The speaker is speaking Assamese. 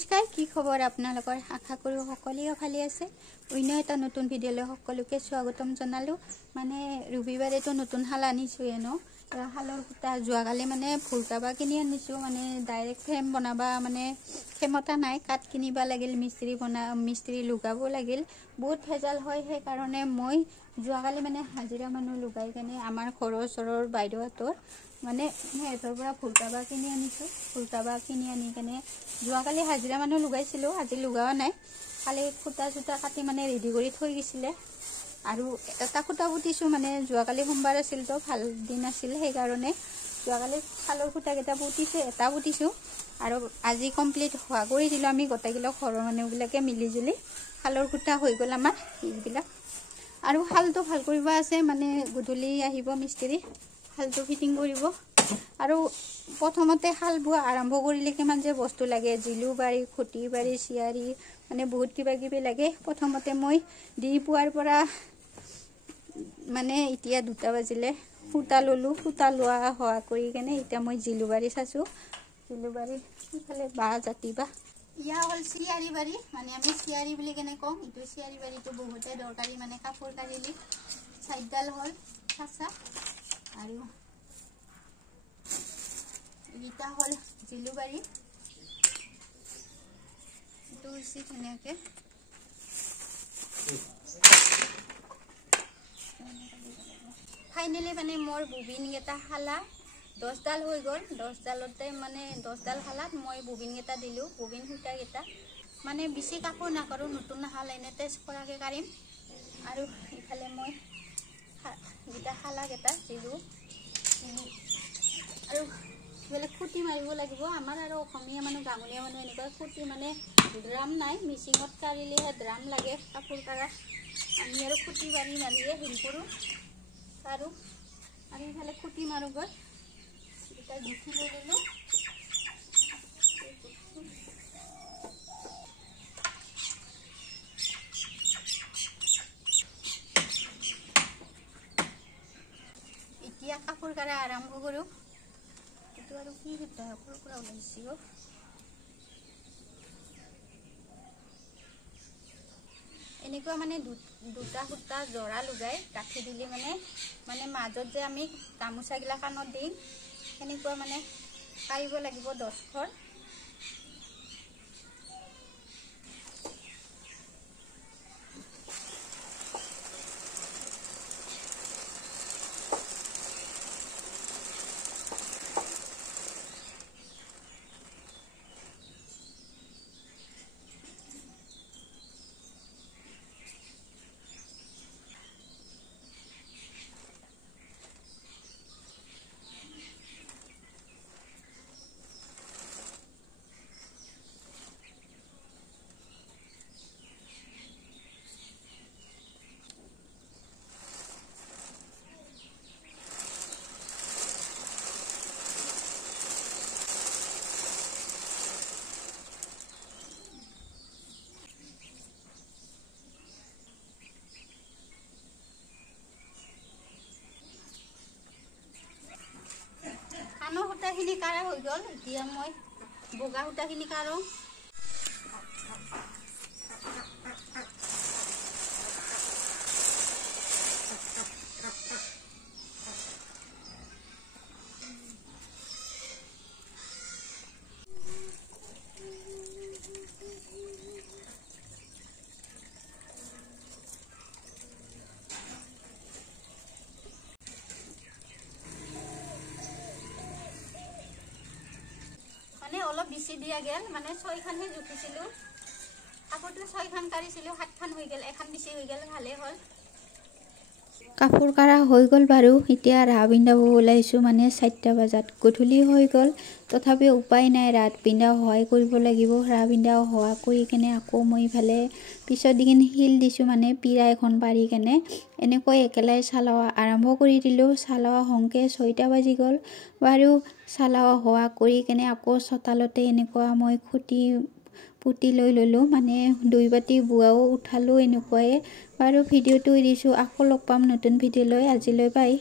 নমস্কাৰ, কি খবৰ আপোনালোকৰ? আশা কৰোঁ সকলোৱে ভালে আছে। অন্য এটা নতুন ভিডিঅ'লৈ সকলোকে স্বাগতম জনালোঁ। মানে ৰবিবাৰেতো নতুন শাল আনিছোঁৱে ন, শালৰ সূতা যোৱাকালি মানে ফুলকাবা কিনি আনিছোঁ। মানে ডাইৰেক্ট ফ্ৰেম বনাবা মানে ক্ষমতা নাই, কাঠ কিনিব লাগিল, মিস্ত্ৰী লগাব লাগিল, বহুত ভেজাল হয়। সেইকাৰণে মই যোৱাকালি মানে হাজিৰা মানুহ লগাই কেনে আমাৰ ঘৰৰ ওচৰৰ বাইদেউহঁতৰ মানে সিহঁতৰ পৰা ফুলকাবা কিনি আনিছোঁ। ফুলকাবা কিনি আনি কেনে যোৱাকালি হাজিৰা মানুহ লগাইছিলোঁ, আজি লগাৱা নাই। খালি সূতা চূতা কাটি মানে ৰেডি কৰি থৈ গৈছিলে। আৰু এটা সূতা পুতিছোঁ, মানে যোৱাকালি সোমবাৰ আছিল তো ভাল দিন আছিল, সেইকাৰণে যোৱাকালি শালৰ সূতাকেইটা পুতিছোঁ, এটা পুতিছোঁ। আৰু আজি কমপ্লিট হোৱা কৰি দিলোঁ আমি গোটেইবিলাক ঘৰৰ মানুহবিলাকে মিলিজুলি। শালৰ সূতা হৈ গ'ল আমাৰ এইবিলাক। আৰু শালটো ভাল কৰিব আছে, মানে গধূলি আহিব মিস্ত্ৰী, শালটো ফিটিং কৰিব। আৰু প্ৰথমতে শাল বোৱা আৰম্ভ কৰিলে কিমান যে বস্তু লাগে, জিলু বাৰী, খুঁটি বাৰী, চিয়াৰী, মানে বহুত কিবা কিবি লাগে। প্ৰথমতে মই দি পোৱাৰ পৰা মানে এতিয়া 2টা বাজিলে, সূতা ল'লোঁ। সূতা লোৱা হোৱা কৰি কেনে এতিয়া মই জিলু বাৰী চাইছোঁ। জিলু বাৰী সিফালে বাঁহ জাতি বা ইয়া হ'ল চিয়াৰী বাৰী, মানে আমি চিয়াৰী বুলি কেনে কওঁ। এইটো চিয়াৰী বাৰীটো বহুতে দৰকাৰী, মানে কাপোৰ কাৰিলি। চাইডডাল হ'ল চাচা আৰু এইটা হ'ল জিলু বাৰী। এইটো হৈছে ধুনীয়াকৈ ফাইনেলি মানে মোৰ ববিনকেইটা শালা 10ডাল হৈ গ'ল। 10ডালতে মানে 10ডাল শালাত মই ববিনকেইটা দিলোঁ। ববিন সূতাকেইটা মানে বেছি কাপোৰ নাকাৰোঁ, নতুন শাল এনে টেষ্ট কৰাকৈ কাঢ়িম। আৰু ইফালে মই গীতা শালাকেইটা দিলোঁ। আৰু ইফালে খুঁটি মাৰিব লাগিব। আমাৰ আৰু অসমীয়া মানুহ, গাঁৱলীয়া মানুহ এনেকুৱা খুঁটি মানে ড্ৰাম নাই, মেচিনত কাঢ়িলেহে ড্ৰাম লাগে কাপোৰ কাঢ়া। আমি আৰু খুঁটি মাৰিয়ে হেৰি কৰোঁ আৰু ইফালে খুঁটি মাৰোঁ গৈ এটা জুখি লৈ ল'লোঁ। এতিয়া কাপোৰ কাঢ়া আৰম্ভ কৰোঁ। এইটো আৰু কি সূতা সৰুৰ পৰা ওলাইছে অ'। এনেকুৱা মানে দুটা সূতা জৰা লগাই গাঁঠি দিলে মানে মাজত যে আমি গামোচাগিলা কাণত দিম, সেনেকুৱা মানে পাৰিব লাগিব 10ঘৰ। কাণৰ সূতাখিনি কাঢ়া হৈ গ'ল। এতিয়া মই বগা সূতাখিনি কাঢ়োঁ। মানে অলপ বেছি দিয়া গেল, মানে 6খানহে জুখিছিলোঁ। কাপোৰটো 6খান কাঢ়িছিলোঁ, 7খান হৈ গ'ল, এখন বেছি হৈ গ'ল, ভালেই হ'ল। কাপোৰ কাঢ়া হৈ গ'ল বাৰু। এতিয়া ৰাহ পিন্ধাব ওলাইছোঁ, মানে 4টা বজাত গধূলি হৈ গ'ল। তথাপিও উপায় নাই, ৰাত পিন্ধা সহায় কৰিব লাগিব। ৰাহ পিন্ধা সহায় কৰি কেনে আকৌ মই ইফালে পিছত দিখিনি শিল দিছোঁ, মানে পিৰা এখন পাৰি কেনে এনেকৈ একেলাই চালোৱা আৰম্ভ কৰি দিলোঁ। চালোৱা হওঁতে 6টা বাজি গ'ল বাৰু। চালোৱা হোৱা কৰি কেনে আকৌ চোতালতে এনেকুৱা মই খুঁটি পুতি লৈ ল'লোঁ, মানে 2 বাতি বোৱাও উঠালোঁ। এনেকুৱাই বাৰু ভিডিঅ'টো এৰিছোঁ। আকৌ লগ পাম নতুন ভিডিঅ' লৈ। আজিলৈ বাই।